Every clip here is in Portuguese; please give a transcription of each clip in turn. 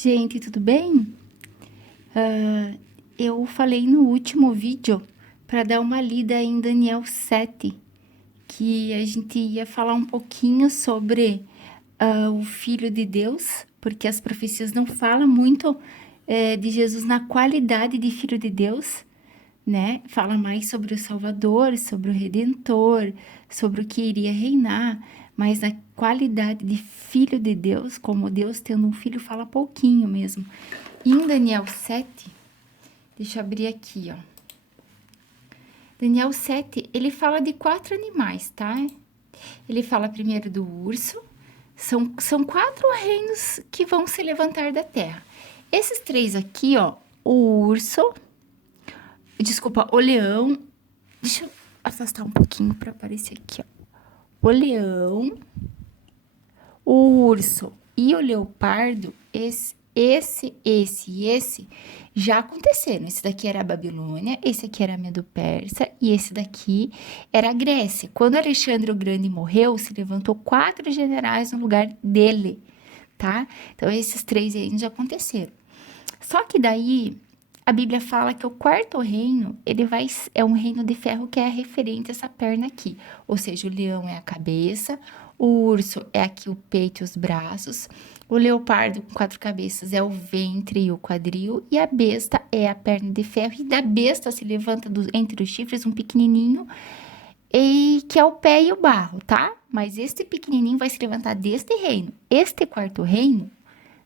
Gente, tudo bem? Eu falei no último vídeo para dar uma lida em Daniel 7, que a gente ia falar um pouquinho sobre o Filho de Deus, porque as profecias não falam muito de Jesus na qualidade de Filho de Deus, né? Fala mais sobre o Salvador, sobre o Redentor, sobre o que iria reinar, mas na qualidade de Filho de Deus, como Deus tendo um filho, fala pouquinho mesmo. E em Daniel 7, deixa eu abrir aqui, ó. Daniel 7, ele fala de 4 animais, tá? Ele fala primeiro do urso. São 4 reinos que vão se levantar da terra. Esses 3 aqui, ó, o urso, desculpa, o leão. Deixa eu afastar um pouquinho para aparecer aqui, ó. O leão, o urso e o leopardo, esse já aconteceram. Esse daqui era a Babilônia, esse aqui era a Medo-Persa e esse daqui era a Grécia. Quando Alexandre o Grande morreu, se levantou 4 generais no lugar dele, tá? Então, esses 3 aí já aconteceram. Só que daí, a Bíblia fala que o quarto reino, é um reino de ferro que é referente a essa perna aqui. Ou seja, o leão é a cabeça, o urso é aqui o peito e os braços, o leopardo com 4 cabeças é o ventre e o quadril, e a besta é a perna de ferro, e da besta se levanta entre os chifres um pequenininho, e que é o pé e o barro, tá? Mas este pequenininho vai se levantar deste reino. Este quarto reino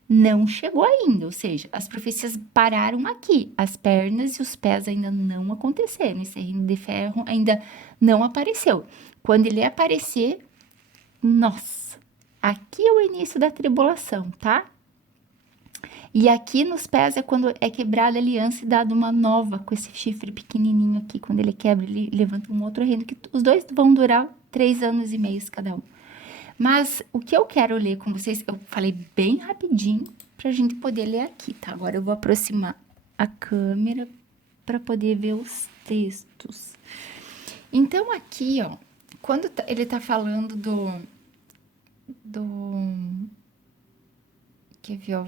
não chegou ainda, ou seja, as profecias pararam aqui, as pernas e os pés ainda não aconteceram, esse reino de ferro ainda não apareceu. Quando ele aparecer, nossa, aqui é o início da tribulação, tá? E aqui nos pés é quando é quebrada a aliança e dada uma nova com esse chifre pequenininho aqui. Quando ele quebra, ele levanta um outro reino, que os dois vão durar 3 anos e meio cada um. Mas o que eu quero ler com vocês, eu falei bem rapidinho pra gente poder ler aqui, tá? Agora eu vou aproximar a câmera para poder ver os textos. Então aqui, ó, quando ele tá falando do quer ver, ó,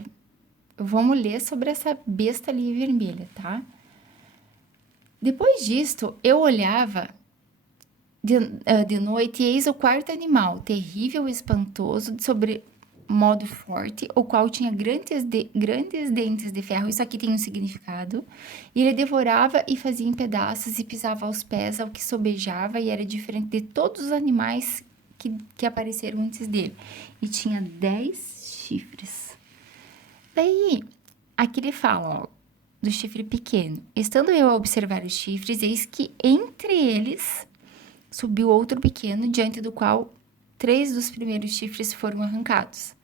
vamos ler sobre essa besta ali vermelha, tá? Depois disto, eu olhava de noite, e eis o quarto animal, terrível e espantoso, sobre modo forte, o qual tinha grandes dentes de ferro. Isso aqui tem um significado. E ele devorava e fazia em pedaços e pisava aos pés ao que sobejava, e era diferente de todos os animais que apareceram antes dele. E tinha 10 chifres. Daí, aqui ele fala, ó, do chifre pequeno. Estando eu a observar os chifres, eis que entre eles subiu outro pequeno, diante do qual 3 dos primeiros chifres foram arrancados.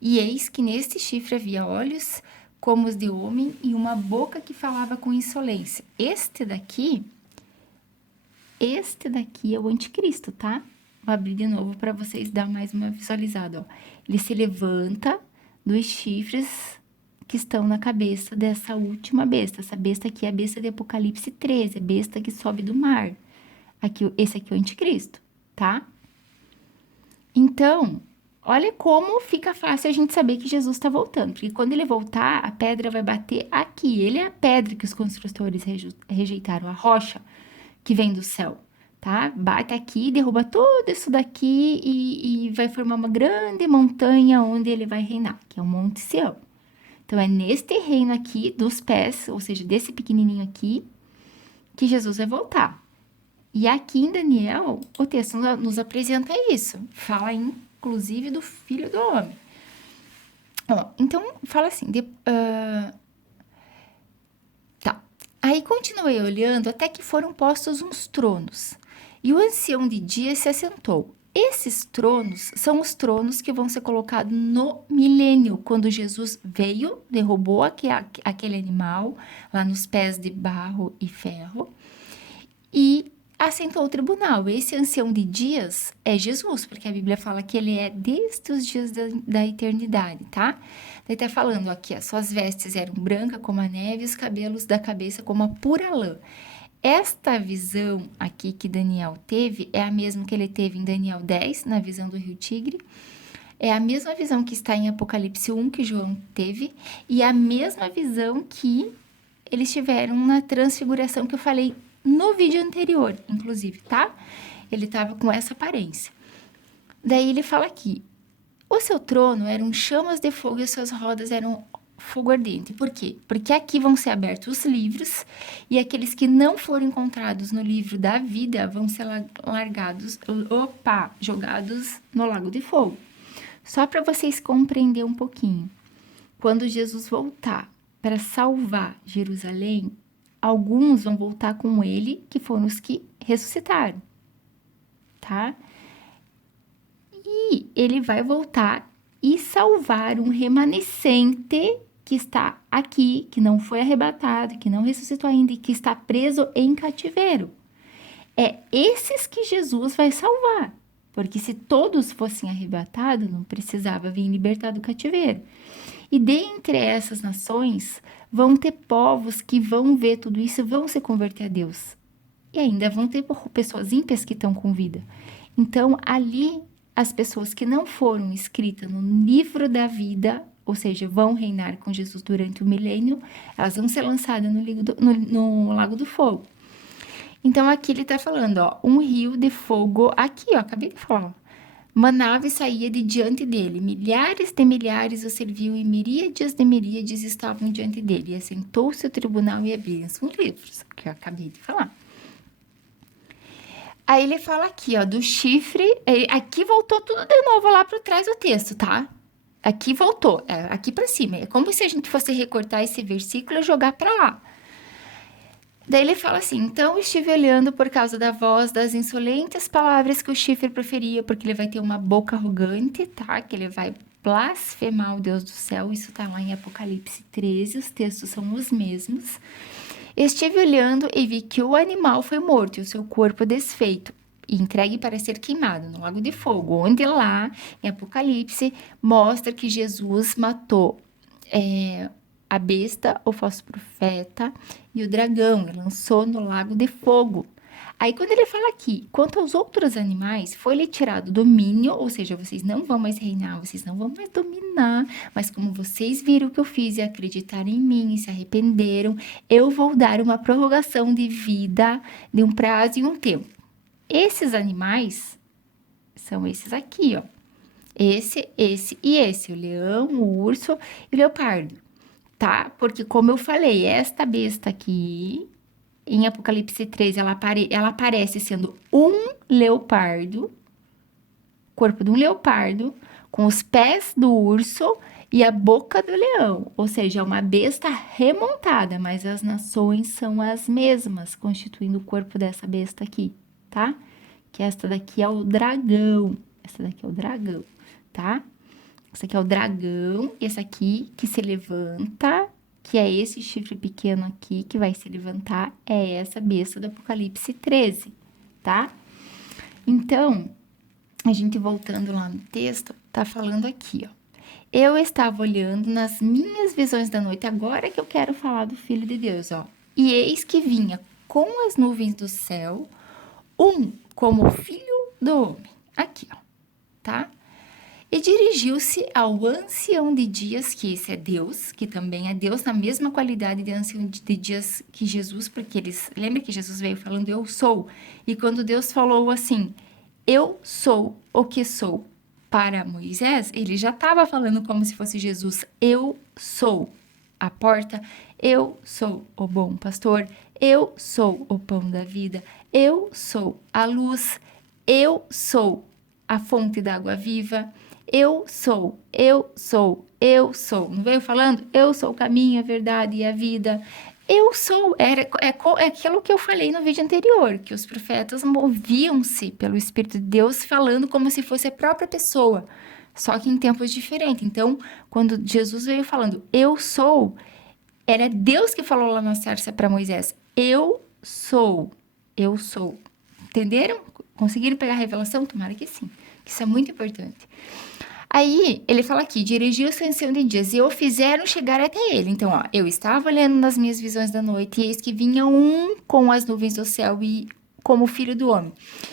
E eis que neste chifre havia olhos como os de homem e uma boca que falava com insolência. Este daqui é o anticristo, tá? Vou abrir de novo para vocês dar mais uma visualizada, ó. Ele se levanta dos chifres que estão na cabeça dessa última besta. Essa besta aqui é a besta de Apocalipse 13, a besta que sobe do mar. Esse aqui é o anticristo, tá? Então, olha como fica fácil a gente saber que Jesus está voltando. Porque quando ele voltar, a pedra vai bater aqui. Ele é a pedra que os construtores rejeitaram, a rocha que vem do céu, tá? Bate aqui, derruba tudo isso daqui e vai formar uma grande montanha onde ele vai reinar, que é o Monte Sião. Então, é neste reino aqui dos pés, ou seja, desse pequenininho aqui, que Jesus vai voltar. E aqui em Daniel, o texto nos apresenta isso. Fala, inclusive, do Filho do Homem. Ó, então, fala assim, tá. Aí continuei olhando até que foram postos uns tronos. E o ancião de dias se assentou. Esses tronos são os tronos que vão ser colocados no milênio, quando Jesus veio, derrubou aquele animal lá nos pés de barro e ferro e assentou o tribunal. Esse ancião de dias é Jesus, porque a Bíblia fala que ele é desde os dias da eternidade, tá? Daí tá falando aqui, as suas vestes eram brancas como a neve, e os cabelos da cabeça como a pura lã. Esta visão aqui que Daniel teve é a mesma que ele teve em Daniel 10, na visão do rio Tigre. É a mesma visão que está em Apocalipse 1 que João teve e a mesma visão que eles tiveram na transfiguração que eu falei no vídeo anterior, inclusive, tá? Ele estava com essa aparência. Daí ele fala aqui: o seu trono eram chamas de fogo e as suas rodas eram fogo ardente. Por quê? Porque aqui vão ser abertos os livros e aqueles que não foram encontrados no livro da vida vão ser jogados no lago de fogo. Só para vocês compreenderem um pouquinho. Quando Jesus voltar para salvar Jerusalém, alguns vão voltar com ele, que foram os que ressuscitaram, tá? E ele vai voltar e salvar um remanescente que está aqui, que não foi arrebatado, que não ressuscitou ainda e que está preso em cativeiro. É esses que Jesus vai salvar, porque se todos fossem arrebatados, não precisava vir libertar do cativeiro. E dentre essas nações, vão ter povos que vão ver tudo isso e vão se converter a Deus. E ainda vão ter pessoas ímpias que estão com vida. Então, ali, as pessoas que não foram escritas no livro da vida, ou seja, vão reinar com Jesus durante o milênio, elas vão ser lançadas no Lago do Fogo. Então, aqui ele está falando, ó, um rio de fogo, aqui, ó, acabei de falar, manava e saía de diante dele. Milhares de milhares o serviam e miríades de miríades estavam diante dele. E assentou-se o tribunal e abriam-se os livros, que eu acabei de falar. Aí ele fala aqui, ó, do chifre. Aqui voltou tudo de novo lá para trás do texto, tá? Aqui voltou, aqui para cima. É como se a gente fosse recortar esse versículo e jogar para lá. Daí ele fala assim: então estive olhando por causa da voz das insolentes palavras que o chifre proferia, porque ele vai ter uma boca arrogante, tá? Que ele vai blasfemar o Deus do céu. Isso tá lá em Apocalipse 13, os textos são os mesmos. Estive olhando e vi que o animal foi morto e o seu corpo desfeito e entregue para ser queimado no lago de fogo, onde lá em Apocalipse mostra que Jesus matou a besta, o falso profeta e o dragão, e lançou no lago de fogo. Aí quando ele fala aqui, quanto aos outros animais, foi-lhe tirado o domínio, ou seja, vocês não vão mais reinar, vocês não vão mais dominar, mas como vocês viram o que eu fiz e acreditaram em mim e se arrependeram, eu vou dar uma prorrogação de vida de um prazo e um tempo. Esses animais são esses aqui, ó. Esse e esse, o leão, o urso e o leopardo. Tá? Porque, como eu falei, esta besta aqui, em Apocalipse 13, ela aparece sendo um leopardo, corpo de um leopardo, com os pés do urso e a boca do leão. Ou seja, é uma besta remontada, mas as nações são as mesmas, constituindo o corpo dessa besta aqui, tá? Que esta daqui é o dragão. Essa daqui é o dragão, tá? Esse aqui é o dragão, esse aqui que se levanta, que é esse chifre pequeno aqui que vai se levantar, é essa besta do Apocalipse 13, tá? Então, a gente voltando lá no texto, tá falando aqui, ó. Eu estava olhando nas minhas visões da noite, agora que eu quero falar do Filho de Deus, ó. E eis que vinha com as nuvens do céu, como filho do homem. Aqui, ó, tá? E dirigiu-se ao ancião de dias, que esse é Deus, que também é Deus na mesma qualidade de ancião de dias que Jesus, porque lembra que Jesus veio falando eu sou, e quando Deus falou assim, eu sou o que sou para Moisés, ele já estava falando como se fosse Jesus, eu sou a porta, eu sou o bom pastor, eu sou o pão da vida, eu sou a luz, eu sou a fonte da água viva, eu sou. Não veio falando? Eu sou o caminho, a verdade e a vida. Eu sou. É aquilo que eu falei no vídeo anterior, que os profetas moviam-se pelo Espírito de Deus falando como se fosse a própria pessoa, só que em tempos diferentes. Então, quando Jesus veio falando, eu sou, era Deus que falou lá na sarça para Moisés, eu sou. Entenderam? Conseguiram pegar a revelação? Tomara que sim. Isso é muito importante. Aí, ele fala aqui, dirigiu-se ao ancião de dias e o fizeram chegar até ele. Então, ó, eu estava olhando nas minhas visões da noite e eis que vinha com as nuvens do céu e como filho do homem.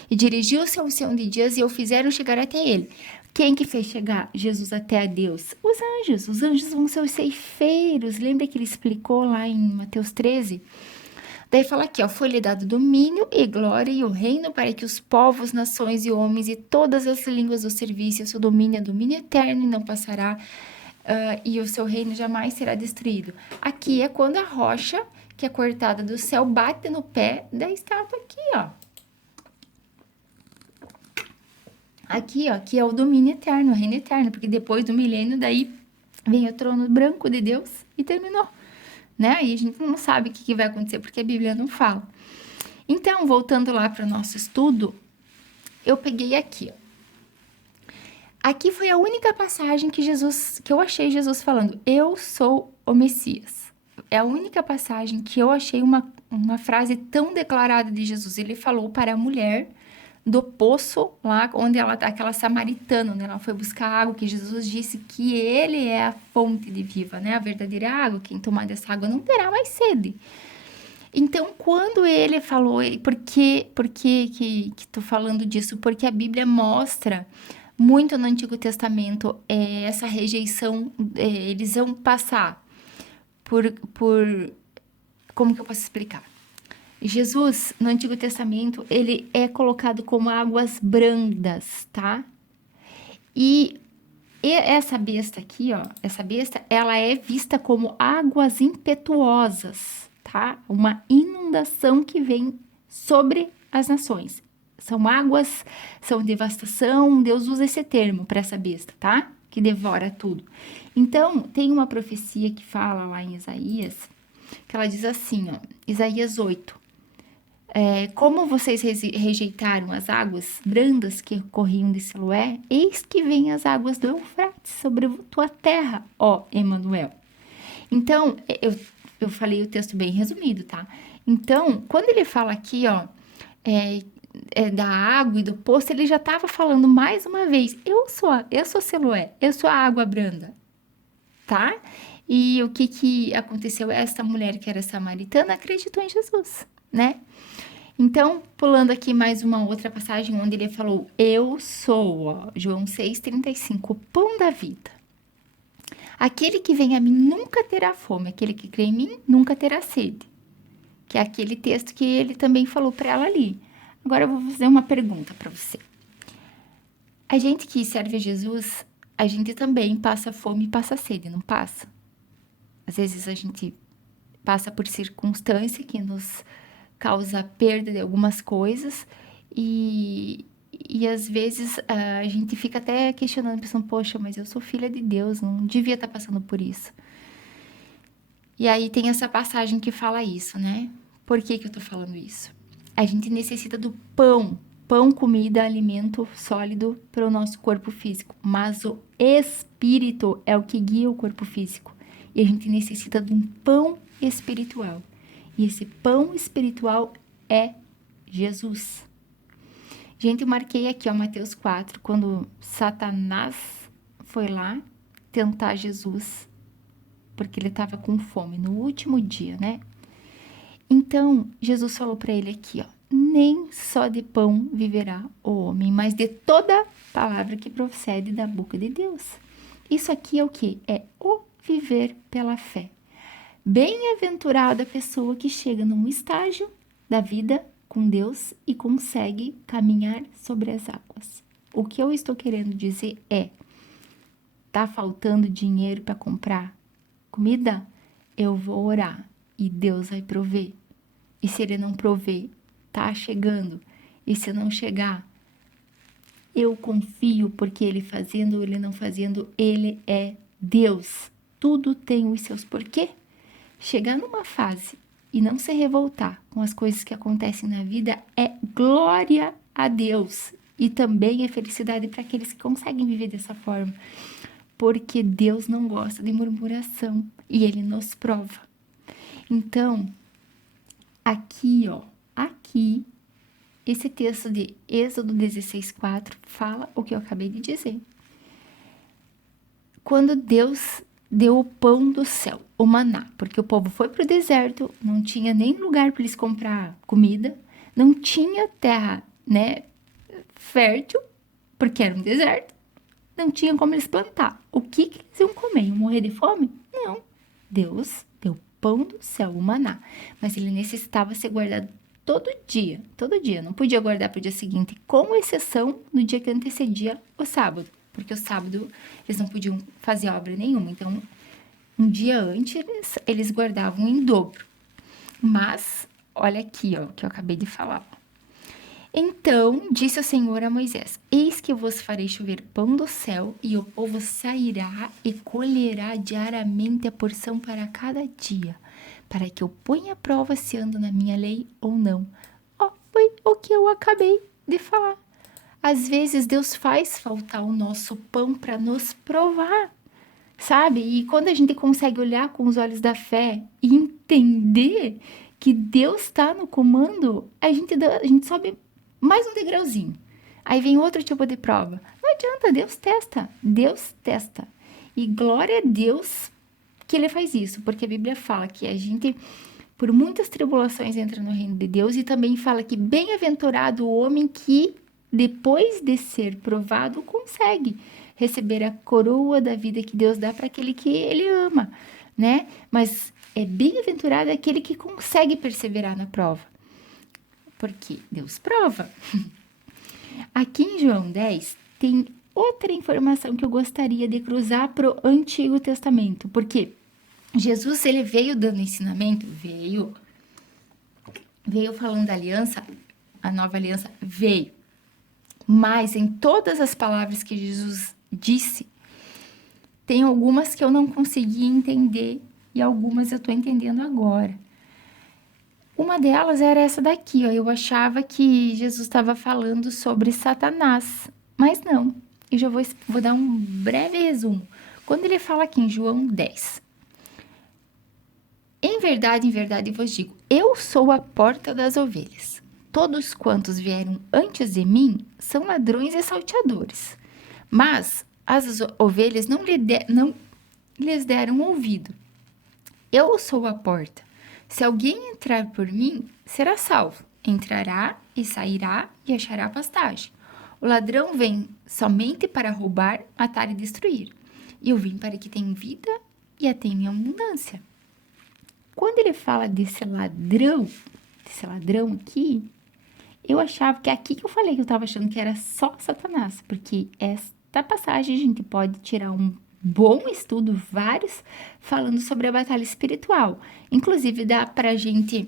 E dirigiu-se ao ancião de dias e o fizeram chegar até ele. Quem que fez chegar Jesus até a Deus? Os anjos. Os anjos vão ser os ceifeiros. Lembra que ele explicou lá em Mateus 13? Daí fala aqui, ó, foi-lhe dado domínio e glória e o reino para que os povos, nações e homens e todas as línguas o servissem. O seu domínio é domínio eterno e não passará, e o seu reino jamais será destruído. Aqui é quando a rocha, que é cortada do céu, bate no pé da estátua aqui, ó. Aqui, ó, que é o domínio eterno, o reino eterno, porque depois do milênio, daí vem o trono branco de Deus e terminou, né? E a gente não sabe o que vai acontecer, porque a Bíblia não fala. Então, voltando lá para o nosso estudo, eu peguei aqui, ó. Aqui foi a única passagem que eu achei Jesus falando, eu sou o Messias. É a única passagem que eu achei uma frase tão declarada de Jesus. Ele falou para a mulher do poço, lá onde ela tá, aquela samaritana, onde ela foi buscar água, que Jesus disse que ele é a fonte de viva, né? A verdadeira água, quem tomar dessa água não terá mais sede. Então, quando ele falou, por que tô falando disso? Porque a Bíblia mostra muito no Antigo Testamento essa rejeição, eles vão passar por... Como que eu posso explicar? Jesus, no Antigo Testamento, ele é colocado como águas brandas, tá? E essa besta aqui, ó, essa besta, ela é vista como águas impetuosas, tá? Uma inundação que vem sobre as nações. São águas, são devastação, Deus usa esse termo para essa besta, tá? Que devora tudo. Então, tem uma profecia que fala lá em Isaías, que ela diz assim, ó, Isaías 8. Como vocês rejeitaram as águas brandas que corriam de Siloé, eis que vêm as águas do Eufrates sobre tua terra, ó Emanuel. Então, eu falei o texto bem resumido, tá? Então, quando ele fala aqui, ó, da água e do poço, ele já estava falando mais uma vez, eu sou Siloé, eu sou a água branda, tá? E o que aconteceu? Essa mulher que era samaritana acreditou em Jesus, né? Então, pulando aqui mais uma outra passagem onde ele falou, eu sou, ó, João 6,35, o pão da vida. Aquele que vem a mim nunca terá fome, aquele que crê em mim nunca terá sede. Que é aquele texto que ele também falou para ela ali. Agora eu vou fazer uma pergunta para você. A gente que serve a Jesus, a gente também passa fome e passa sede, não passa? Às vezes a gente passa por circunstância que nos causa perda de algumas coisas e às vezes a gente fica até questionando, pensando, poxa, mas eu sou filha de Deus, não devia estar passando por isso. E aí tem essa passagem que fala isso, né? Por que eu tô falando isso? A gente necessita do pão, comida, alimento sólido para o nosso corpo físico, mas o espírito é o que guia o corpo físico. E a gente necessita de um pão espiritual. E esse pão espiritual é Jesus. Gente, eu marquei aqui, ó, Mateus 4, quando Satanás foi lá tentar Jesus, porque ele estava com fome, no último dia, né? Então, Jesus falou para ele aqui, ó, nem só de pão viverá o homem, mas de toda palavra que procede da boca de Deus. Isso aqui é o quê? É o viver pela fé. Bem-aventurada a pessoa que chega num estágio da vida com Deus e consegue caminhar sobre as águas. O que eu estou querendo dizer é, tá faltando dinheiro para comprar comida? Eu vou orar e Deus vai prover. E se ele não prover, tá chegando. E se não chegar, eu confio, porque ele fazendo ou ele não fazendo, ele é Deus. Tudo tem os seus porquê. Chegar numa fase e não se revoltar com as coisas que acontecem na vida é glória a Deus. E também é felicidade para aqueles que conseguem viver dessa forma. Porque Deus não gosta de murmuração e Ele nos prova. Então, aqui, ó, esse texto de Êxodo 16:4 fala o que eu acabei de dizer. Quando Deus deu o pão do céu, o maná, porque o povo foi para o deserto, não tinha nem lugar para eles comprar comida, não tinha terra, né, fértil, porque era um deserto. não tinha como eles plantar. O que eles iam comer? Iam morrer de fome? Não. Deus deu pão do céu, o maná. Mas ele necessitava ser guardado todo dia, todo dia. Não podia guardar para o dia seguinte, com exceção no dia que antecedia o sábado. Porque o sábado eles não podiam fazer obra nenhuma. Então, um dia antes, eles guardavam em dobro. Mas, olha aqui, ó, que eu acabei de falar. Então disse o Senhor a Moisés: Eis que vos farei chover pão do céu, e o povo sairá e colherá diariamente a porção para cada dia, para que eu ponha à prova se ando na minha lei ou não. Ó, foi o que eu acabei de falar. Às vezes Deus faz faltar o nosso pão para nos provar, sabe? E quando a gente consegue olhar com os olhos da fé e entender que Deus está no comando, a gente sobe mais um degrauzinho. Aí vem outro tipo de prova. Não adianta, Deus testa. Deus testa. E glória a Deus que ele faz isso, porque a Bíblia fala que a gente, por muitas tribulações, entra no reino de Deus, e também fala que bem-aventurado o homem que, depois de ser provado, consegue receber a coroa da vida que Deus dá para aquele que ele ama, né? Mas é bem-aventurado aquele que consegue perseverar na prova, porque Deus prova. Aqui em João 10 tem outra informação que eu gostaria de cruzar para o Antigo Testamento, porque Jesus, ele veio dando ensinamento, veio falando da aliança, a nova aliança veio, mas em todas as palavras que Jesus disse, tem algumas que eu não consegui entender e algumas eu estou entendendo agora. Uma delas era essa daqui, ó. Eu achava que Jesus estava falando sobre Satanás, mas não. Eu já vou dar um breve resumo. Quando ele fala aqui em João 10, em verdade vos digo, eu sou a porta das ovelhas. Todos quantos vieram antes de mim são ladrões e salteadores, mas as ovelhas não lhes deram ouvido. Eu sou a porta. Se alguém entrar por mim, será salvo. Entrará e sairá e achará pastagem. O ladrão vem somente para roubar, matar e destruir. E eu vim para que tenham vida e a tenham em abundância. Quando ele fala desse ladrão aqui, eu achava que aqui que eu falei que eu estava achando que era só Satanás, porque esta passagem a gente pode tirar um bom estudo, vários, falando sobre a batalha espiritual. Inclusive, dá para a gente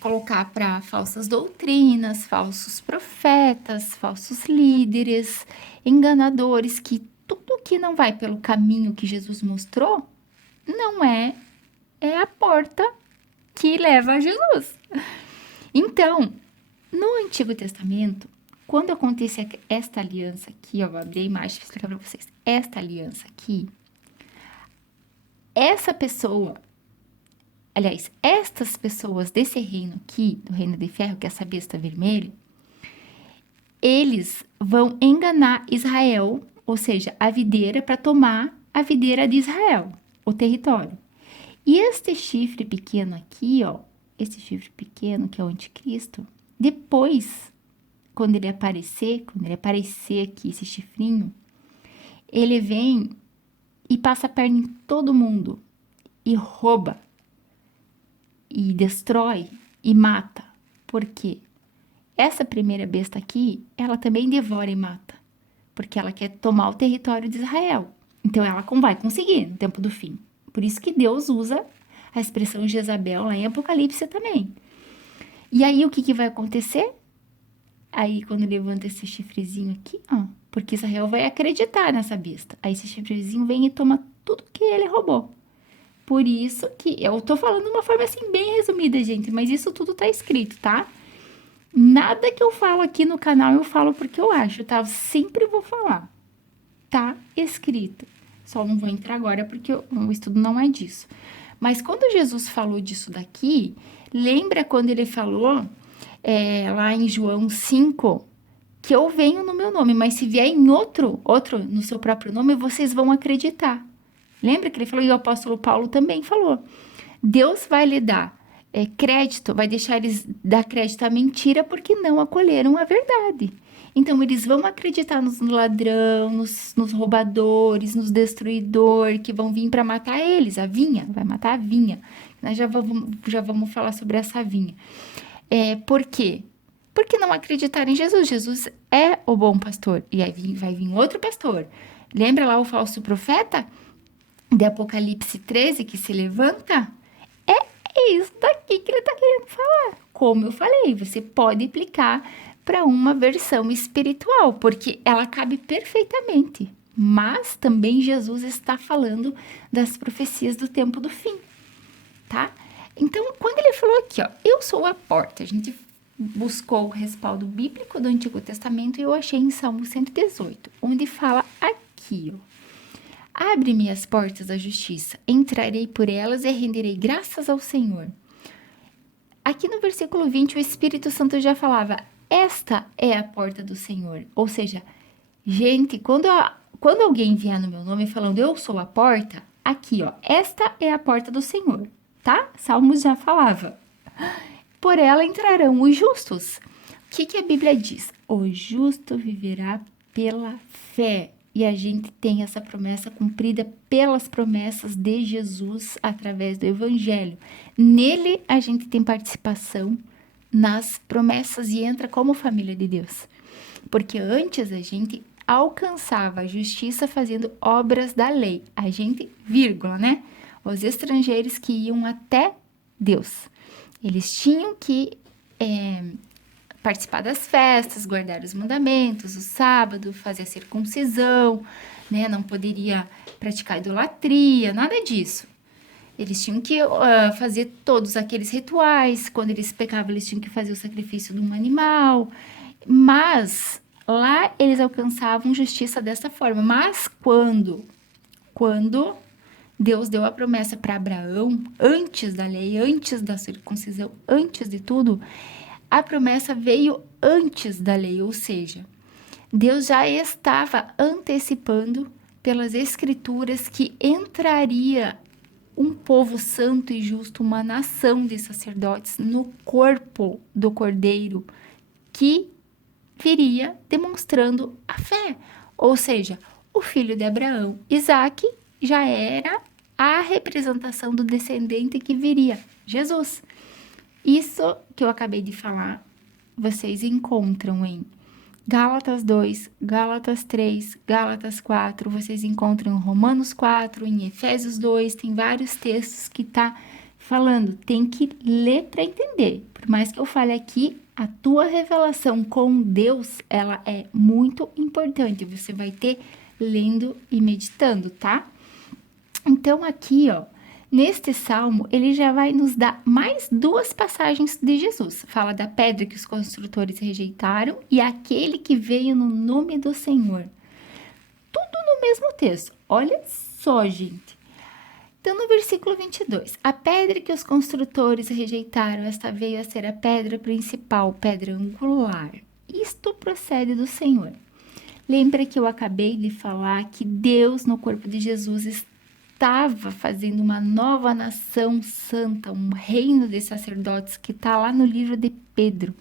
colocar para falsas doutrinas, falsos profetas, falsos líderes, enganadores, que tudo que não vai pelo caminho que Jesus mostrou, não é a porta que leva a Jesus. Então, no Antigo Testamento, quando acontece esta aliança aqui, ó, vou abrir a imagem para explicar para vocês. Esta aliança aqui, essa pessoa, aliás, estas pessoas desse reino aqui, do reino de ferro, que é essa besta vermelha, eles vão enganar Israel, ou seja, a videira, para tomar a videira de Israel, o território. E este chifre pequeno aqui, ó, esse chifre pequeno que é o anticristo, depois, quando ele aparecer aqui, esse chifrinho, ele vem e passa a perna em todo mundo, e rouba, e destrói, e mata. Por quê? Essa primeira besta aqui, ela também devora e mata, porque ela quer tomar o território de Israel. Então, ela vai conseguir no tempo do fim. Por isso que Deus usa a expressão Jezabel lá em Apocalipse também. E aí, o que vai acontecer? Aí, quando levanta esse chifrezinho aqui, ó, porque Israel vai acreditar nessa besta. Aí, esse chifrezinho vem e toma tudo que ele roubou. Por isso que eu tô falando de uma forma assim bem resumida, gente, mas isso tudo tá escrito, tá? Nada que eu falo aqui no canal eu falo porque eu acho, tá? Eu sempre vou falar. Tá escrito. Só não vou entrar agora porque o estudo não é disso. Mas quando Jesus falou disso daqui, lembra quando ele falou lá em João 5, que eu venho no meu nome, mas se vier em outro no seu próprio nome, vocês vão acreditar. Lembra que ele falou, e o apóstolo Paulo também falou, Deus vai lhe dar crédito, vai deixar eles dar crédito à mentira porque não acolheram a verdade. Então, eles vão acreditar nos ladrão, nos roubadores, nos destruidor, que vão vir para matar eles, a vinha, vai matar a vinha. Nós já vamos falar sobre essa vinha. Por quê? Porque não acreditaram em Jesus. Jesus é o bom pastor. E aí vai vir outro pastor. Lembra lá o falso profeta de Apocalipse 13 que se levanta? É isso daqui que ele está querendo falar. Como eu falei, você pode aplicar para uma versão espiritual, porque ela cabe perfeitamente. Mas também Jesus está falando das profecias do tempo do fim, tá? Então, quando ele falou aqui, ó, eu sou a porta, a gente buscou o respaldo bíblico do Antigo Testamento e eu achei em Salmo 118, onde fala aqui, ó. Abre-me as portas da justiça, entrarei por elas e renderei graças ao Senhor. Aqui no versículo 20, o Espírito Santo já falava, esta é a porta do Senhor. Ou seja, gente, quando alguém vier no meu nome falando, eu sou a porta, aqui, ó, esta é a porta do Senhor, tá? Salmos já falava. Por ela entrarão os justos. O que a Bíblia diz? O justo viverá pela fé. E a gente tem essa promessa cumprida pelas promessas de Jesus através do Evangelho. Nele a gente tem participação nas promessas e entra como família de Deus. Porque antes a gente alcançava a justiça fazendo obras da lei. A gente, vírgula, né? Os estrangeiros que iam até Deus. Eles tinham que participar das festas, guardar os mandamentos, o sábado, fazer a circuncisão, né? Não poderia praticar idolatria, nada disso. Eles tinham que fazer todos aqueles rituais. Quando eles pecavam, eles tinham que fazer o sacrifício de um animal. Mas lá eles alcançavam justiça dessa forma. Mas quando Deus deu a promessa para Abraão, antes da lei, antes da circuncisão, antes de tudo, a promessa veio antes da lei, ou seja, Deus já estava antecipando pelas escrituras que entraria um povo santo e justo, uma nação de sacerdotes no corpo do Cordeiro, que viria demonstrando a fé. Ou seja, o filho de Abraão, Isaque, já era a representação do descendente que viria, Jesus. Isso que eu acabei de falar, vocês encontram em Gálatas 2, Gálatas 3, Gálatas 4, vocês encontram em Romanos 4, em Efésios 2, tem vários textos que tá falando, tem que ler para entender. Por mais que eu fale aqui, a tua revelação com Deus, ela é muito importante, você vai ter lendo e meditando, tá? Então aqui, ó, neste salmo, ele já vai nos dar mais duas passagens de Jesus. Fala da pedra que os construtores rejeitaram e aquele que veio no nome do Senhor. Tudo no mesmo texto. Olha só, gente. Então, no versículo 22, a pedra que os construtores rejeitaram, esta veio a ser a pedra principal, pedra angular. Isto procede do Senhor. Lembra que eu acabei de falar que Deus, no corpo de Jesus, estava fazendo uma nova nação santa, um reino de sacerdotes que está lá no livro de Pedro.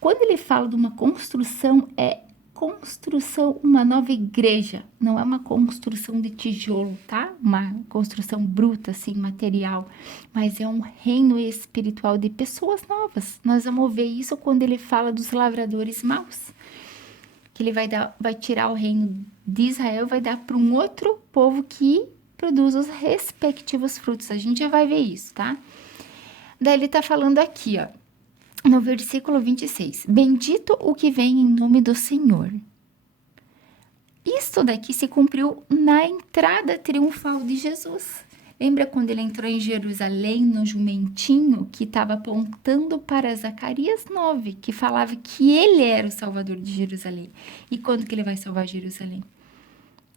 Quando ele fala de uma construção, é construção, uma nova igreja, não é uma construção de tijolo, tá? Uma construção bruta, assim, material, mas é um reino espiritual de pessoas novas. Nós vamos ver isso quando ele fala dos lavradores maus, que ele vai tirar o reino de Israel, vai dar para um outro povo que produz os respectivos frutos. A gente já vai ver isso, tá? Daí ele tá falando aqui, ó, no versículo 26. Bendito o que vem em nome do Senhor. Isso daqui se cumpriu na entrada triunfal de Jesus. Lembra quando ele entrou em Jerusalém no jumentinho que estava apontando para Zacarias 9, que falava que ele era o salvador de Jerusalém. E quando que ele vai salvar Jerusalém?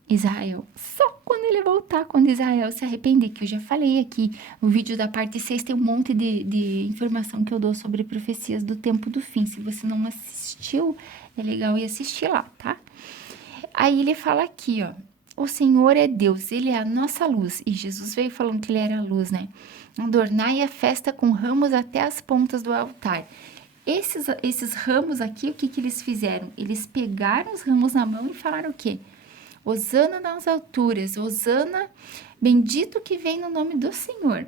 Israel. Só quando ele voltar, quando Israel se arrepender, que eu já falei aqui. No vídeo da parte 6 tem um monte de informação que eu dou sobre profecias do tempo do fim. Se você não assistiu, é legal ir assistir lá, tá? Aí ele fala aqui, ó. O Senhor é Deus, Ele é a nossa luz. E Jesus veio falando que Ele era a luz, né? Adornai a festa com ramos até as pontas do altar. esses ramos aqui, o que que eles fizeram? Eles pegaram os ramos na mão e falaram o quê? Hosana nas alturas, Hosana, bendito que vem no nome do Senhor.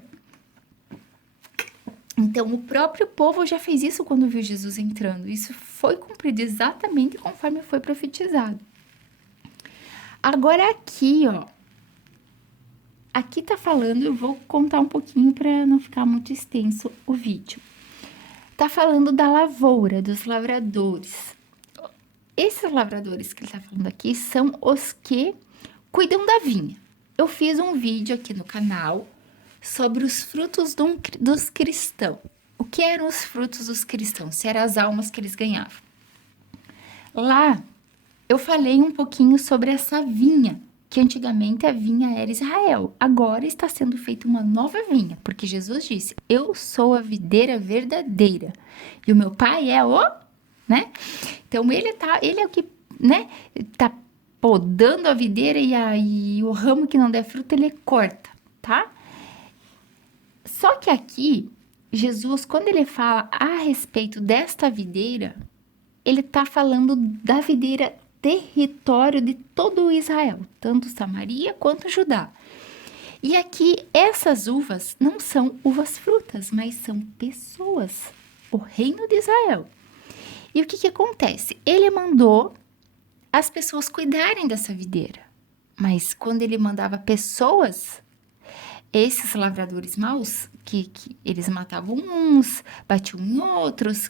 Então, o próprio povo já fez isso quando viu Jesus entrando. Isso foi cumprido exatamente conforme foi profetizado. Agora aqui, ó. Aqui tá falando, eu vou contar um pouquinho para não ficar muito extenso o vídeo. Tá falando da lavoura, dos lavradores. Esses lavradores que ele tá falando aqui são os que cuidam da vinha. Eu fiz um vídeo aqui no canal sobre os frutos dos cristãos. O que eram os frutos dos cristãos? Se eram as almas que eles ganhavam. Lá, eu falei um pouquinho sobre essa vinha, que antigamente a vinha era Israel. Agora está sendo feita uma nova vinha, porque Jesus disse, eu sou a videira verdadeira, e o meu pai é o, né? Então, ele é o que, né, tá podando a videira e o ramo que não der fruto, ele corta, tá? Só que aqui, Jesus, quando ele fala a respeito desta videira, ele tá falando da videira território de todo Israel, tanto Samaria quanto Judá. E aqui, essas uvas não são uvas frutas, mas são pessoas, o reino de Israel. E o que acontece? Ele mandou as pessoas cuidarem dessa videira, mas quando ele mandava pessoas, esses lavradores maus, que eles matavam uns, batiam em outros,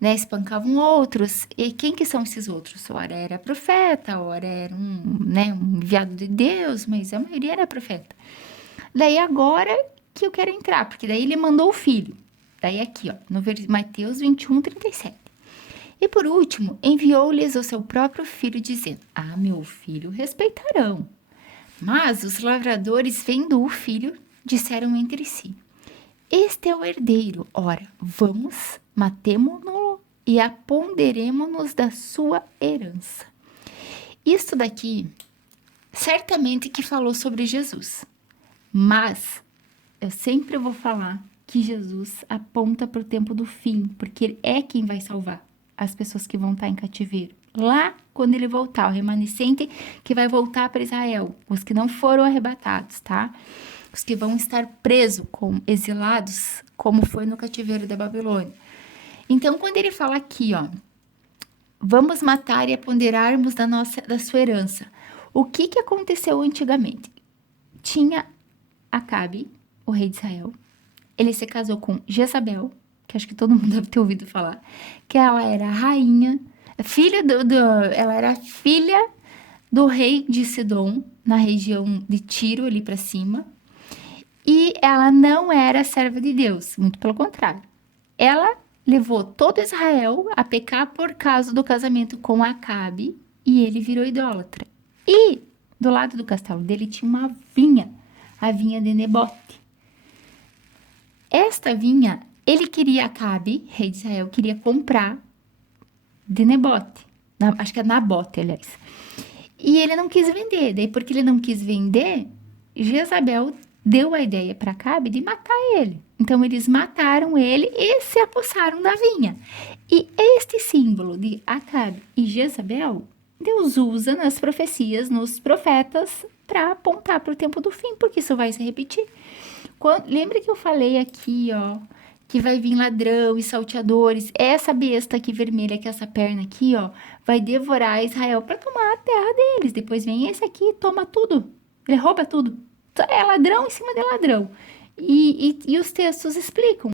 né, espancavam outros. E quem que são esses outros? Ora era profeta, ora era um enviado de Deus, mas a maioria era profeta. Daí agora que eu quero entrar, porque daí ele mandou o filho. Daí aqui, ó, no Mateus 21, 37. E por último, enviou-lhes o seu próprio filho, dizendo, meu filho respeitarão. Mas os lavradores, vendo o filho, disseram entre si, este é o herdeiro, ora, vamos, matemo-no e apoderemo-nos da sua herança. Isso daqui, certamente que falou sobre Jesus, mas eu sempre vou falar que Jesus aponta para o tempo do fim, porque ele é quem vai salvar as pessoas que vão estar em cativeiro. Lá, quando ele voltar, o remanescente que vai voltar para Israel, os que não foram arrebatados, tá? Os que vão estar presos, exilados, como foi no cativeiro da Babilônia. Então, quando ele fala aqui, ó, vamos matar e apoderarmos da sua herança. O que aconteceu antigamente? Tinha Acabe, o rei de Israel. Ele se casou com Jezabel, que acho que todo mundo deve ter ouvido falar, que ela era a rainha, ela era filha do rei de Sidom, na região de Tiro, ali para cima. E ela não era serva de Deus, muito pelo contrário. Ela levou todo Israel a pecar por causa do casamento com Acabe e ele virou idólatra. E do lado do castelo dele tinha uma vinha, a vinha de Nebote. Esta vinha, Acabe, rei de Israel, queria comprar de Nebote, acho que é Nabote, aliás. E ele não quis vender, daí porque ele não quis vender, Jezabel deu a ideia para Acabe de matar ele. Então, eles mataram ele e se apossaram da vinha. E este símbolo de Acabe e Jezabel, Deus usa nas profecias, nos profetas, para apontar para o tempo do fim, porque isso vai se repetir. Lembra que eu falei aqui, ó, que vai vir ladrão e salteadores. Essa besta aqui vermelha, que é essa perna aqui, ó, vai devorar Israel para tomar a terra deles. Depois vem esse aqui e toma tudo. Ele rouba tudo. É ladrão em cima de ladrão. E os textos explicam.